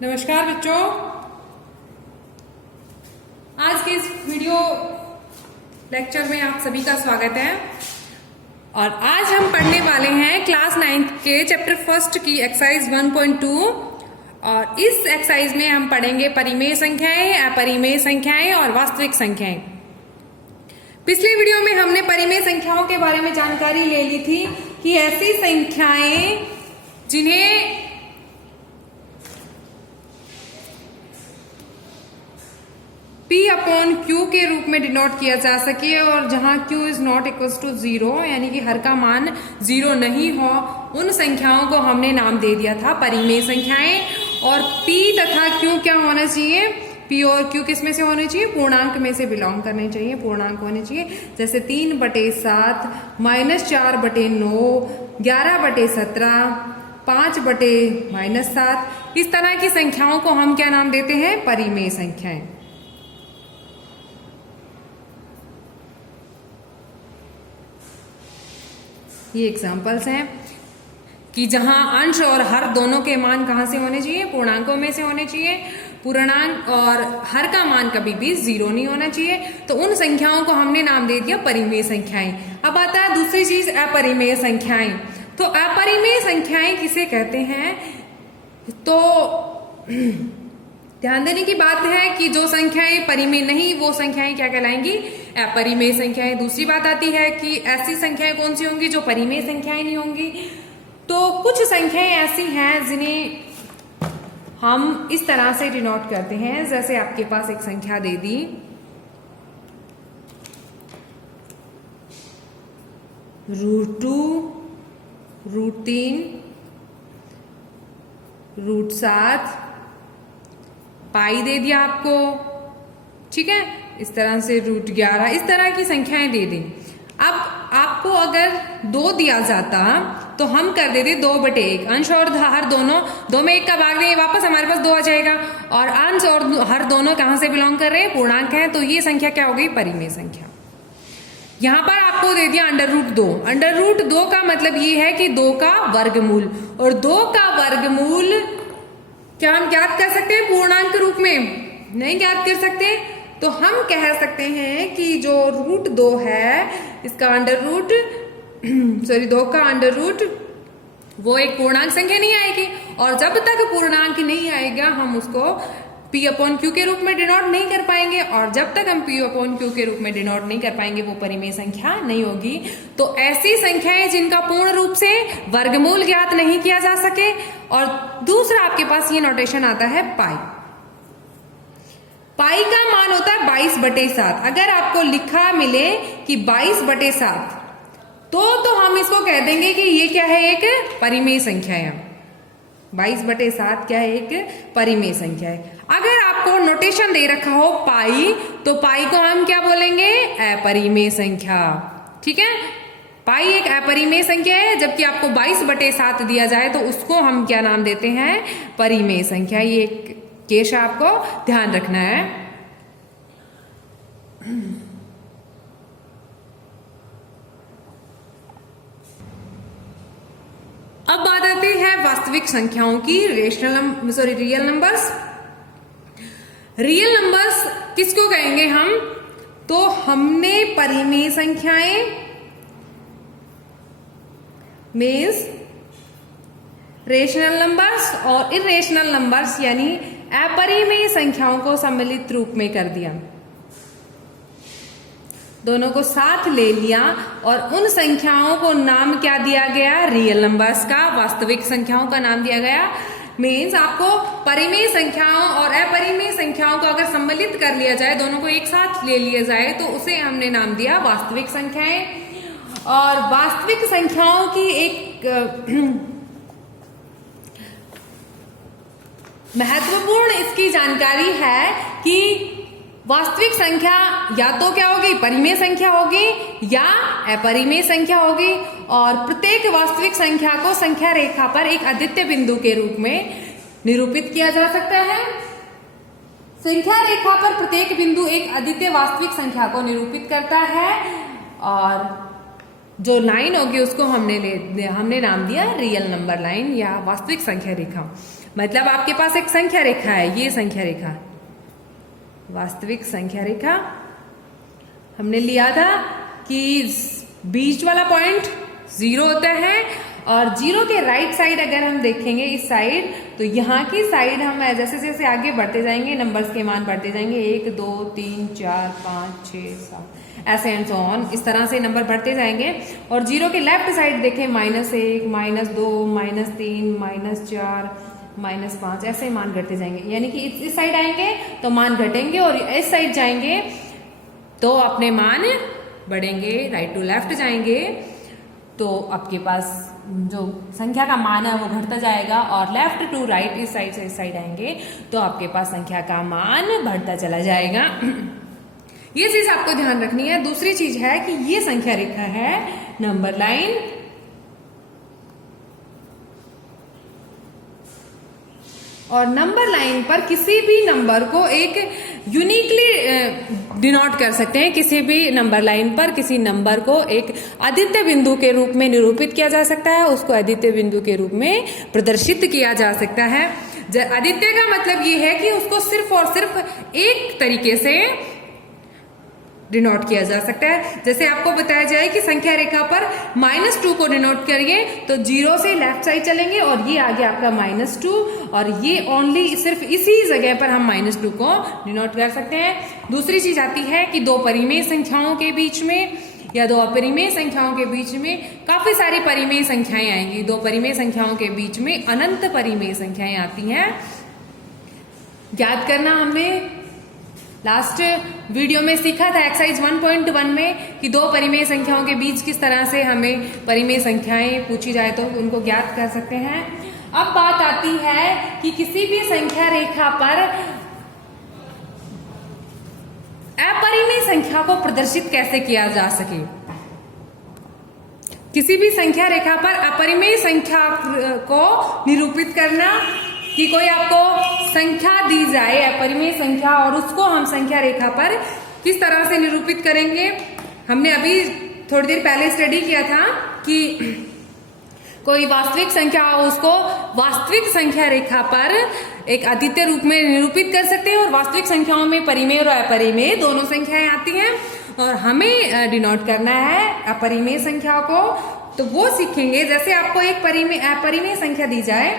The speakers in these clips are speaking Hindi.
नमस्कार बच्चों, आज के इस वीडियो लेक्चर में आप सभी का स्वागत है। और आज हम पढ़ने वाले हैं क्लास 9 के चैप्टर फर्स्ट की एक्सरसाइज 1.2। और इस एक्सरसाइज में हम पढ़ेंगे परिमेय संख्याएं, अपरिमेय संख्याएं और वास्तविक संख्याएं। पिछले वीडियो में हमने परिमेय संख्याओं के बारे में जानकारी ले ली थी कि ऐसी संख्याएं जिन्हें P/Q के रूप में डिनोट किया जा सके और जहां Q is not equal to 0 यानी कि हर का मान 0 नहीं हो, उन संख्याओं को हमने नाम दे दिया था परिमेय संख्याएं। और P तथा Q क्या होना चाहिए? P और Q किस में से होने चाहिए? पूर्णांक में से बिलोंग करने चाहिए, पूर्णांक होने चाहिए। जैसे 3/7, -4/9, 11/17, 5/-7, इस तरह की संख्याओं को हम क्या नाम देते हैं? परिमेय संख्याएं। ये एग्जाम्पल्स हैं कि जहां अंश और हर दोनों के मान कहां से होने चाहिए? पूर्णांकों में से होने चाहिए। पूर्णांक और हर का मान कभी भी 0 नहीं होना चाहिए। तो उन संख्याओं को हमने नाम दे दिया परिमेय संख्याएं। अब आता है दूसरी चीज, अपरिमेय संख्याएं। तो अपरिमेय संख्याएं किसे कहते हैं? तो ध्यान देने की बात है कि जो संख्याएं परिमेय नहीं, वो संख्याएं क्या कहलाएंगी? अपरिमेय संख्याएं। दूसरी बात आती है कि ऐसी संख्याएं कौन सी होंगी जो परिमेय संख्याएं नहीं होंगी। तो कुछ संख्याएं ऐसी हैं जिन्हें हम इस तरह से डिनोट करते हैं। जैसे आपके पास एक संख्या दे दी, √2, √3, √7, पाई दे दिया आपको, ठीक है। इस तरह से √11, इस तरह की संख्याएं दे दी। अब आपको अगर 2 दिया जाता तो हम कर देते 2/1। अंश और हर दोनों, 2 में 1 का भाग देंगे, वापस हमारे पास 2 आ जाएगा। और अंश और हर दोनों कहां से बिलोंग कर रहे हैं? पूर्णांक है। तो ये संख्या क्या हो गई? परिमेय संख्या। यहां पर आपको दे दिया √2। √2 का मतलब ये है कि 2 का वर्गमूल। और 2 का वर्गमूल क्या हम ज्ञात कर सकते हैं? पूर्णांक रूप में नहीं ज्ञात कर सकते। तो हम कह सकते हैं कि जो √2 है, इसका √2 का अंडर रूट वो एक पूर्णांक संख्या नहीं आएगी। और जब तक पूर्णांक नहीं आएगा हम उसको P/Q के रूप में डिनोट नहीं कर पाएंगे। और जब तक हम P/Q के रूप में डिनोट नहीं कर पाएंगे वो परिमेय संख्या नहीं होगी। तो ऐसी संख्याएं जिनका पूर्ण रूप से वर्गमूल ज्ञात नहीं किया जा सके। और दूसरा आपके पास ये नोटेशन आता है पाई। पाई का मान होता है 22/7। अगर आपको लिखा मिले कि 22/7 तो हम इसको कह देंगे कि ये क्या है? एक परिमेय संख्या है। 22/7 क्या है? एक परिमेय संख्या है। अगर आपको नोटेशन दे रखा हो पाई, तो पाई को हम क्या बोलेंगे? अपरिमेय संख्या, ठीक है। पाई एक अपरिमेय संख्या है। जबकि आपको 22/7 दिया जाए तो उसको हम क्या नाम देते हैं? परिमेय संख्या। ये एक केस आपको ध्यान रखना है। अब बात आती है वास्तविक संख्याओं की, रियल नंबर्स। रियल नंबर्स किसको कहेंगे हम? तो हमने परिमेय संख्याएं मीन्स रेशनल नंबर्स और इरेशनल नंबर्स यानी अपरिमेय संख्याओं को सम्मिलित रूप में कर दिया। दोनों को साथ ले लिया और उन संख्याओं को नाम क्या दिया गया? रियल नंबर्स का, वास्तविक संख्याओं का नाम दिया गया। मीन्स आपको परिमेय संख्याओं और अपरिमेय संख्याओं को अगर सम्मिलित कर लिया जाए, दोनों को एक साथ ले लिया जाए, तो उसे हमने नाम दिया वास्तविक संख्याएं। और वास्तविक संख्याओं की एक महत्वपूर्ण इसकी जानकारी है कि वास्तविक संख्या या तो क्या होगी? परिमेय संख्या होगी या अपरिमेय संख्या होगी। और प्रत्येक वास्तविक संख्या को संख्या रेखा पर एक अद्वितीय बिंदु के रूप में निरूपित किया जा सकता है। संख्या रेखा पर प्रत्येक बिंदु एक अद्वितीय वास्तविक संख्या को निरूपित करता है। और जो लाइन होगी उसको हमने नाम दिया रियल नंबर लाइन या वास्तविक संख्या रेखा। मतलब आपके पास एक संख्या रेखा है, ये संख्या रेखा, वास्तविक संख्या रेखा। हमने लिया था कि बीच वाला पॉइंट 0 होता है और 0 के राइट साइड अगर हम देखेंगे इस साइड, तो यहाँ की साइड हम जैसे जैसे आगे बढ़ते जाएंगे नंबर्स के मान बढ़ते जाएंगे, 1 2 3 4 5 6 7 ऐसे एंड सो ऑन, इस तरह से नंबर बढ़ते जाएंगे। और 0 के लेफ्ट साइड देखें -1 -2 -3 -4 -5 ऐसे मान घटते जाएंगे, यानी कि इस साइड आएंगे तो मान घटेंगे और इस साइड जाएंगे तो अपने मान बढ़ेंगे। राइट टू लेफ्ट जाएंगे तो आपके पास जो संख्या का मान है वो घटता जाएगा, और लेफ्ट टू राइट इस साइड से इस साइड आएंगे तो आपके पास संख्या का मान बढ़ता चला जाएगा। ये चीज आपको ध्यान रखनी है। दूसरी चीज है कि ये संख्या रेखा है नंबर लाइन, और नंबर लाइन पर किसी भी नंबर को एक यूनिकली डिनोट कर सकते हैं। किसी भी नंबर लाइन पर किसी नंबर को एक अद्वितीय बिंदु के रूप में निरूपित किया जा सकता है, उसको अद्वितीय बिंदु के रूप में प्रदर्शित किया जा सकता है। अद्वितीय का मतलब ये है कि उसको सिर्फ और सिर्फ एक तरीके से डिनोट किया जा सकता है। जैसे आपको बताया जाए कि संख्या रेखा पर -2 को डिनोट करिए तो 0 से लेफ्ट साइड चलेंगे और ये आ गया आपका -2, और ये ओनली सिर्फ इसी जगह पर हम -2 को डिनोट कर सकते हैं। दूसरी चीज आती है कि दो परिमेय संख्याओं के बीच में या दो अपरिमेय संख्याओं के बीच में काफी सारी परिमेय संख्याएं आएंगी। दो परिमेय संख्याओं के बीच में अनंत परिमेय संख्याएं आती हैं। याद करना, हमने लास्ट वीडियो में सीखा था एक्सरसाइज 1.1 में कि दो परिमेय संख्याओं के बीच किस तरह से हमें परिमेय संख्याएं पूछी जाए तो उनको ज्ञात कर सकते हैं। अब बात आती है कि किसी भी संख्या रेखा पर अपरिमेय संख्या को प्रदर्शित कैसे किया जा सके। किसी भी संख्या रेखा पर अपरिमेय संख्या को निरूपित करना, कि कोई आपको संख्या दी जाए अपरिमेय संख्या और उसको हम संख्या रेखा पर किस तरह से निरूपित करेंगे। हमने अभी थोड़ी देर पहले स्टडी किया था कि कोई वास्तविक संख्या हो उसको वास्तविक संख्या रेखा पर एक अद्वितीय रूप में निरूपित कर सकते हैं, और वास्तविक संख्याओं में परिमेय और अपरिमेय दोनों संख्याएं आती हैं और हमें डिनोट करना है अपरिमेय संख्या को। तो वो सीखेंगे। जैसे आपको एक अपरिमेय संख्या दी जाए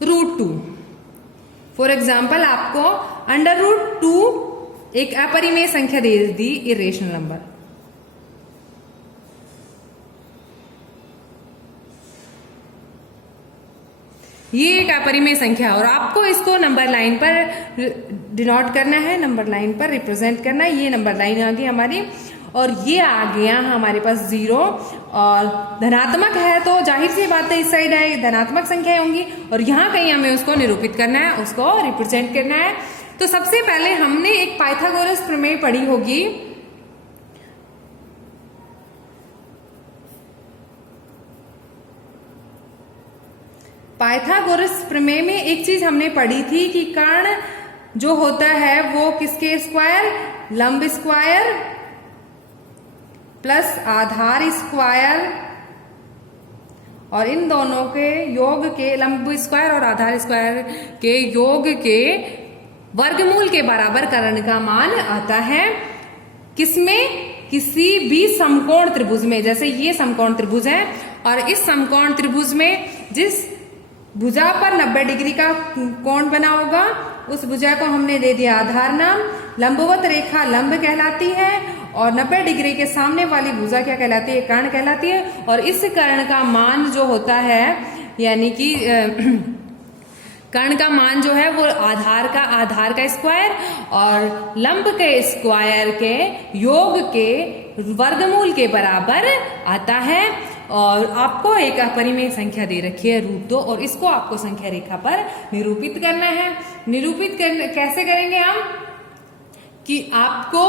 √2, फॉर एग्जाम्पल आपको √2 एक अपरिमेय संख्या दे दी, इरेशनल नंबर। ये एक अपरिमेय संख्या और आपको इसको नंबर लाइन पर डिनोट करना है, नंबर लाइन पर रिप्रेजेंट करना है। ये नंबर लाइन आ गई हमारी और ये आ गया हमारे पास 0, और धनात्मक है तो जाहिर सी बात है इस साइड आए धनात्मक संख्याएं होंगी, और यहाँ कहीं हमें उसको निरूपित करना है, उसको रिप्रेजेंट करना है। तो सबसे पहले हमने एक पाइथागोरस प्रमेय पढ़ी होगी। पाइथागोरस प्रमेय में एक चीज हमने पढ़ी थी कि कर्ण जो होता है वो किसके स्क्वायर, लंब स्क्वायर प्लस आधार स्क्वायर, और इन दोनों के योग के, लंब स्क्वायर और आधार स्क्वायर के योग के वर्गमूल के बराबर कर्ण का मान आता है। किसमें? किसी भी समकोण त्रिभुज में। जैसे ये समकोण त्रिभुज है और इस समकोण त्रिभुज में जिस भुजा पर 90 डिग्री का कोण बना होगा उस भुजा को हमने दे दिया आधार नाम। लंबवत रेखा लंब कहलाती है और 90 डिग्री के सामने वाली भुजा क्या कहलाती है? कर्ण कहलाती है। और इस कर्ण का मान जो होता है, यानी कि कर्ण का मान जो है वो आधार का स्क्वायर और लंब के स्क्वायर के योग के वर्गमूल के बराबर आता है। और आपको एक अपरिमेय संख्या दे रखी है √2, और इसको आपको संख्या रेखा पर निरूपित करना है। कैसे करेंगे हम? कि आपको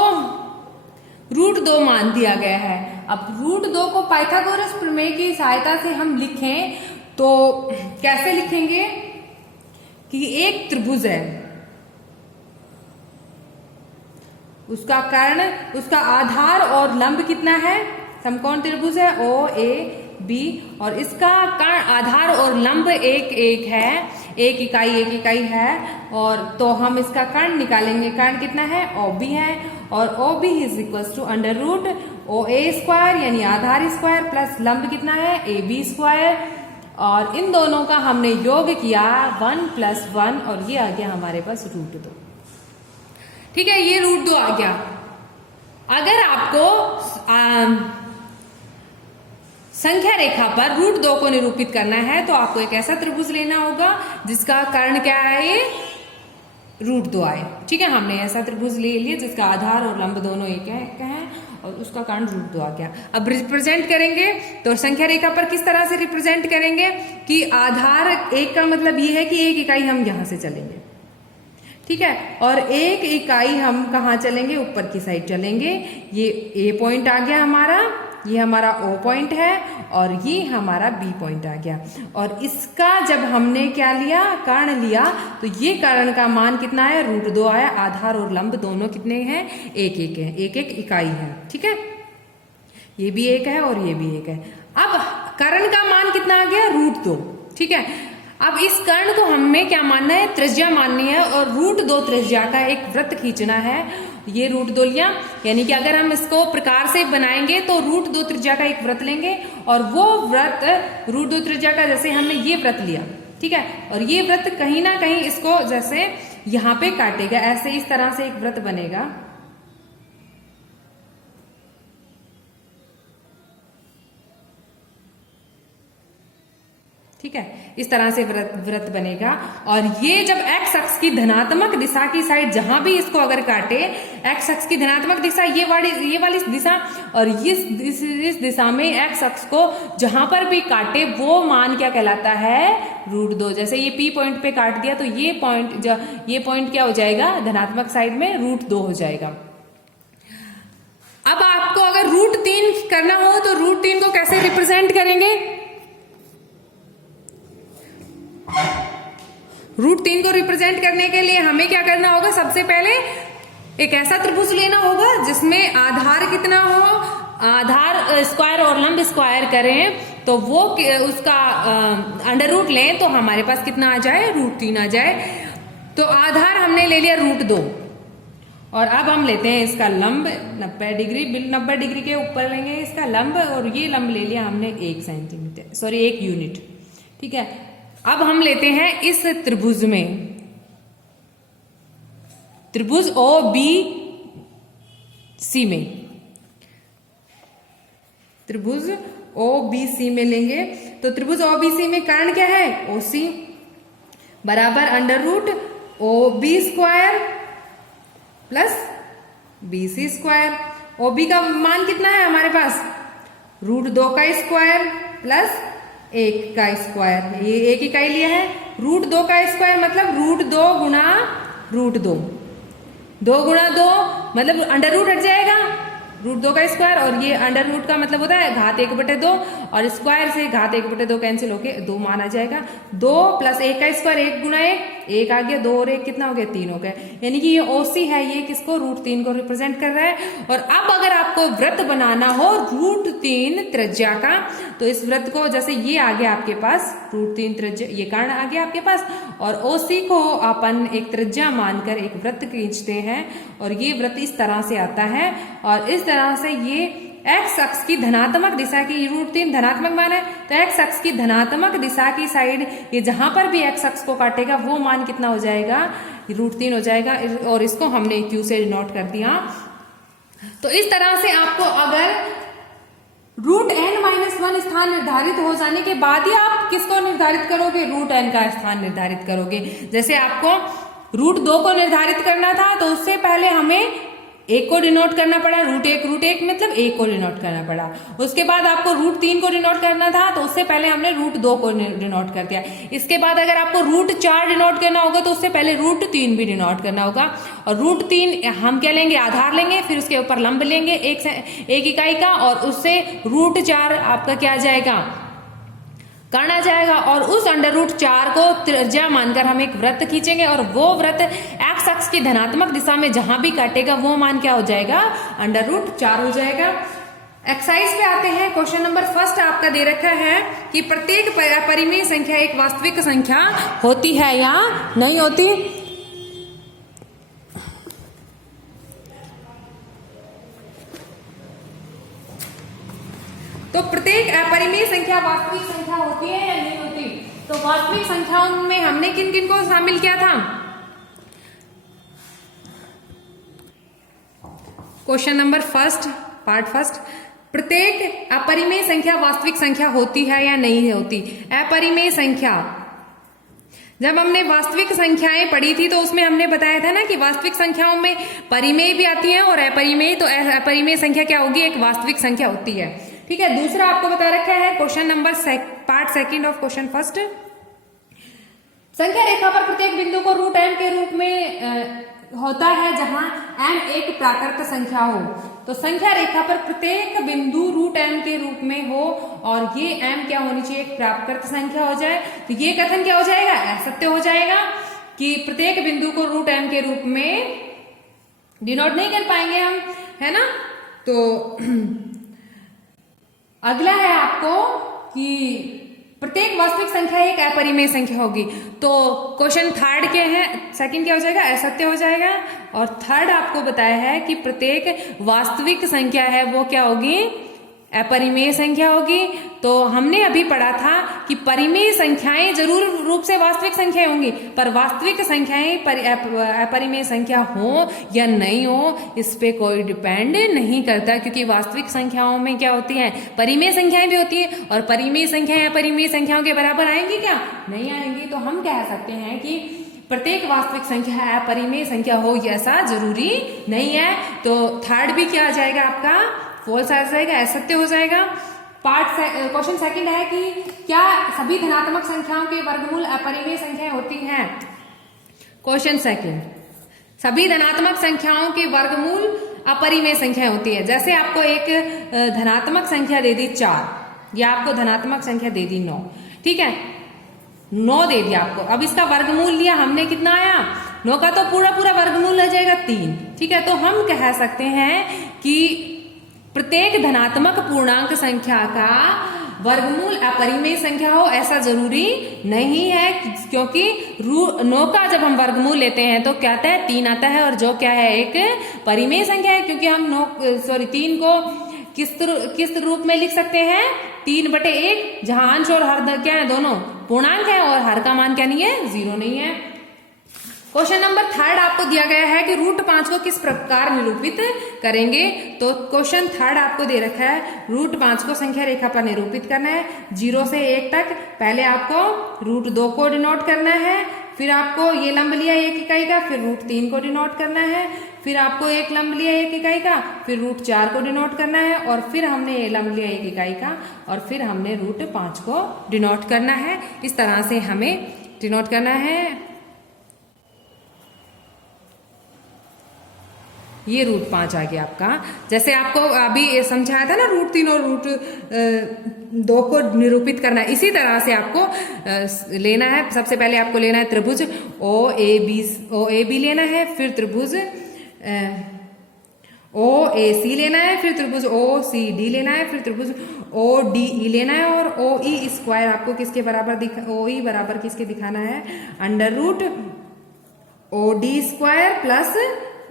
√2 मान दिया गया है। अब √2 को पाइथागोरस प्रमेय की सहायता से हम लिखें तो कैसे लिखेंगे? कि एक त्रिभुज है, उसका कर्ण, उसका आधार और लंब कितना है? समकोण त्रिभुज है OAC, बी, और इसका कर्ण आधार और लंब एक एक है, एक इकाई है, और तो हम इसका कर्ण निकालेंगे। कर्ण कितना है? OB है, और OB is equal to under root OA square यानी आधार स्क्वायर प्लस लंब कितना है? AB स्क्वायर, और इन दोनों का हमने योग किया 1 + 1 और ये आ गया हमारे पास √2। ठीक है, ये √2 आ गया। अगर आपको संख्या रेखा पर √2 को निरूपित करना है तो आपको एक ऐसा त्रिभुज लेना होगा जिसका कर्ण क्या है? ये √2 आए। ठीक है, हमने ऐसा त्रिभुज ले लिया जिसका आधार और लंब दोनों एक है और उसका कर्ण √2 आ गया। अब रिप्रेजेंट करेंगे तो संख्या रेखा पर किस तरह से रिप्रेजेंट करेंगे कि आधार एक का मतलब ये है कि एक इकाई हम यहां से चलेंगे। ठीक है, और एक इकाई हम कहाँ चलेंगे? ऊपर की साइड चलेंगे। ये A पॉइंट आ गया हमारा, ये हमारा O पॉइंट है, और ये हमारा B पॉइंट आ गया। और इसका जब हमने क्या लिया? कर्ण लिया, तो ये कर्ण का मान कितना है? √2 आया। आधार और लंब दोनों कितने हैं? एक एक है, एक एक इकाई है। ठीक है, ये भी एक है और ये भी एक है। अब कर्ण का मान कितना आ गया? √2। ठीक है, अब इस कर्ण को हमें क्या मानना है? त्रिज्या माननी है, और √2 त्रिज्या का एक वृत्त खींचना है। ये √2 लिया, यानी कि अगर हम इसको प्रकार से बनाएंगे तो √2 त्रिज्या का एक वृत्त लेंगे, और वो वृत्त √2 त्रिज्या का, जैसे हमने ये वृत्त लिया, ठीक है, और ये वृत्त कहीं ना कहीं इसको जैसे यहाँ पे काटेगा, ऐसे इस तरह से एक वृत्त बनेगा। ठीक है, इस तरह से वृत्त बनेगा, और ये जब x अक्ष की धनात्मक दिशा की साइड जहां भी इसको अगर काटे, x अक्ष की धनात्मक दिशा ये वाली दिशा, और इस दिशा में x अक्ष को जहां पर भी काटे वो मान क्या कहलाता है? √2। जैसे ये P पॉइंट पे काट दिया तो ये पॉइंट क्या हो जाएगा? धनात्मक साइड में √2 हो जाएगा। अब आपको अगर √3 करना हो तो √3 को कैसे रिप्रेजेंट करेंगे? √3 को रिप्रेजेंट करने के लिए हमें क्या करना होगा? सबसे पहले एक ऐसा त्रिभुज लेना होगा जिसमें आधार कितना हो? आधार स्क्वायर और लंब स्क्वायर करें तो वो उसका अंडर रूट लें तो हमारे पास कितना आ जाए? √3 आ जाए। तो आधार हमने ले लिया √2, और अब हम लेते हैं इसका लंब 90 डिग्री के ऊपर लेंगे इसका लंब, और ये लंब ले लिया हमने 1 यूनिट। ठीक है, अब हम लेते हैं इस त्रिभुज में, त्रिभुज OBC में, त्रिभुज OBC में लेंगे तो त्रिभुज OBC में कर्ण क्या है? OC बराबर under root OB square plus BC square. OB का मान कितना है हमारे पास? √2 का स्क्वायर प्लस 1 का स्क्वायर। ये एक इकाई लिया है। √2 का स्क्वायर मतलब √2 गुणा √2, 2 गुणा 2 मतलब अंडर रूट हट जाएगा √2 का स्क्वायर, और ये अंडर रूट का मतलब होता है घात 1/2, और स्क्वायर से घात 1/2 कैंसिल होके 2 मान आ जाएगा। 2 + 1 का स्क्वायर 1 गुणा 1 आ गया, 2 और 1 कितना हो गया? 3 हो गया। यानी कि ये OC है, ये किसको? √3 को रिप्रेजेंट कर रहा है। और अब अगर आपको वृत्त बनाना हो √3 त्रिज्या का, तो इस वृत्त को जैसे ये आ गया आपके पास √3 त्रिज्या, ये कर्ण आ गया आपके पास, और OC को अपन एक त्रिज्या मानकर एक वृत्त खींचते हैं, और ये वृत्त इस तरह से आता है, और इस तरह से ये x अक्ष की धनात्मक दिशा की √3 धनात्मक मान है, तो x अक्ष की धनात्मक दिशा की साइड ये जहां पर भी x अक्ष को काटेगा वो मान कितना हो जाएगा? √3 हो जाएगा, और इसको हमने Q से डिनोट कर दिया। तो इस तरह से आपको अगर √n-1 स्थान निर्धारित हो जाने के बाद ही आप किसको निर्धारित करोगे? √n का स्थान निर्धारित करोगे। जैसे आपको √2 को निर्धारित करना था तो उससे पहले हमें 1 को डिनोट करना पड़ा, √1 मतलब 1 को डिनोट करना पड़ा। उसके बाद आपको √3 को डिनोट करना था तो उससे पहले हमने √2 को डिनोट कर दिया। इसके बाद अगर आपको √4 डिनोट करना होगा तो उससे पहले √3 भी डिनोट करना होगा, और √3 हम क्या लेंगे? आधार लेंगे, फिर उसके ऊपर लंब लेंगे एक इकाई का, और उससे √4 आपका क्या आ जाएगा? कर्ण आ जाएगा, और उस √4 को त्रिज्या मानकर हम एक वृत्त खींचेंगे, और वो वृत्त x अक्ष की धनात्मक दिशा में जहां भी काटेगा वो मान क्या हो जाएगा? √4 हो जाएगा। एक्सरसाइज पे आते हैं। क्वेश्चन नंबर फर्स्ट आपका दे रखा है कि प्रत्येक परिमेय संख्या एक वास्तविक संख्या होती है या नहीं होती। तो प्रत्येक अपरिमेय संख्या वास्तविक संख्या होती है या नहीं होती। तो वास्तविक संख्याओं में हमने किन किन को शामिल किया था। Question number first, part first, प्रत्येक अपरिमेय संख्या वास्तविक संख्या होती है या नहीं होती। अपरिमेय संख्या, जब हमने वास्तविक संख्याएं पढ़ी थी तो उसमें हमने बताया था ना कि वास्तविक संख्याओं में परिमेय भी आती है और अपरिमेय। तो अपरिमेय संख्या क्या होगी, एक वास्तविक संख्या होती है। ठीक है। दूसरा आपको बता रखा है question number part second of question first, संख्या रेखा पर प्रत्येक बिंदु को रूट m के रूप में होता है जहां m एक प्राकृत संख्या हो। तो संख्या रेखा पर प्रत्येक बिंदु रूट m के रूप में हो और ये m क्या होनी चाहिए, एक प्राकृत संख्या हो जाए। तो ये कथन क्या हो जाएगा, असत्य हो जाएगा कि प्रत्येक बिंदु को रूट m के रूप में डिनोट नहीं कर पाएंगे हम, है ना। तो अगला है आपको कि प्रत्येक वास्तविक संख्या एक अपरिमेय संख्या होगी। तो क्वेश्चन थर्ड के हैं, सेकंड क्या हो जाएगा, असत्य हो जाएगा। और थर्ड आपको बताया है कि प्रत्येक वास्तविक संख्या है वो क्या होगी, अपरिमेय संख्या होगी। तो हमने अभी पढ़ा था कि परिमेय संख्याएं जरूर रूप से वास्तविक संख्याएं होंगी, पर वास्तविक संख्याएं अपरिमेय संख्या हो या नहीं हो इस पे कोई डिपेंड नहीं करता, क्योंकि वास्तविक संख्याओं में क्या होती है, परिमेय संख्याएं भी होती है और परिमेय संख्याएं अपरिमेय संख्याओं के बराबर आएंगी क्या, नहीं आएंगी। तो हम कह सकते हैं कि प्रत्येक वास्तविक संख्या अपरिमेय संख्या हो ऐसा जरूरी नहीं है। तो थर्ड भी क्या आ जाएगा आपका, फॉल्स आ जाएगा, असत्य हो जाएगा। क्वेश्चन सेकंड है कि क्या सभी धनात्मक संख्याओं के वर्गमूल अपरिमेय संख्याएं होती हैं। क्वेश्चन सेकंड, सभी धनात्मक संख्याओं के वर्गमूल अपरिमेय संख्याएं होती है। जैसे आपको एक धनात्मक संख्या दे दी 4 या आपको धनात्मक संख्या दे दी 9, ठीक है, 9 दे दिया आपको। अब इसका वर्गमूल लिया हमने, कितना आया, 9 का तो पूरा पूरा वर्गमूल आ जाएगा 3, ठीक है। तो हम कह सकते हैं कि प्रत्येक धनात्मक पूर्णांक संख्या का वर्गमूल अपरिमेय संख्या हो ऐसा जरूरी नहीं है, क्योंकि 9 का जब हम वर्गमूल लेते हैं तो क्या आता है, 3 आता है, और जो क्या है, एक परिमेय संख्या है। क्योंकि हम 3 को किस रूप में लिख सकते हैं, 3/1, जहां अंश और हर क्या है, दोनों पूर्णांक है और हर का मान क्या नहीं है, 0 नहीं है। क्वेश्चन नंबर थर्ड आपको दिया गया है कि रूट 5 को किस प्रकार निरूपित करेंगे। तो क्वेश्चन थर्ड आपको दे रखा है, रूट 5 को संख्या रेखा पर निरूपित करना है 0 से 1 तक। पहले आपको रूट 2 को डिनोट करना है, फिर आपको ये लंब लिया 1 इकाई का, फिर रूट 3 को डिनोट करना है, फिर आपको एक लंब लिया 1 इकाई का, फिर रूट 4 को डिनोट करना है, और फिर हमने ये लंब लिया 1 इकाई का, और फिर हमने रूट 5 को डिनोट करना है। इस तरह से हमें डिनोट करना है। ये रूट 5 आ गया आपका। जैसे आपको अभी समझाया था ना, रूट 3 और रूट 2 को निरूपित करना है, इसी तरह से आपको लेना है। सबसे पहले आपको लेना है त्रिभुज OAB लेना है, फिर त्रिभुज OAC लेना है, फिर त्रिभुज OCD लेना है, फिर त्रिभुज ODE लेना है, और OE स्क्वायर आपको किसके बराबर OE बराबर किसके दिखाना है, under root OD square plus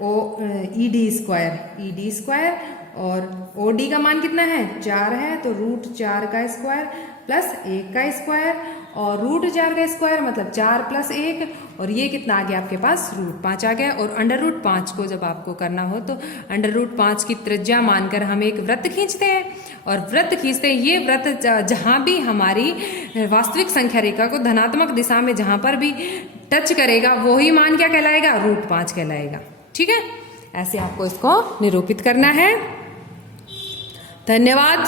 ED square, और OD का मान कितना है, 4 है, तो रूट 4 का स्क्वायर प्लस 1 का स्क्वायर, और रूट 4 का स्क्वायर मतलब 4 प्लस 1, और ये कितना आ गया आपके पास, रूट 5 आ गया। और अंडर रूट 5 को जब आपको करना हो तो अंडर रूट 5 की त्रिज्या मानकर हम एक वृत्त खींचते हैं, और वृत्त खींचते हैं, ये वृत्त जहां भी हमारी वास्तविक संख्या रेखा को धनात्मक दिशा में जहां पर भी टच करेगा वही मान क्या कहलाएगा, रूट 5 कहलाएगा, ठीक है। ऐसे आपको इसको निरूपित करना है। धन्यवाद।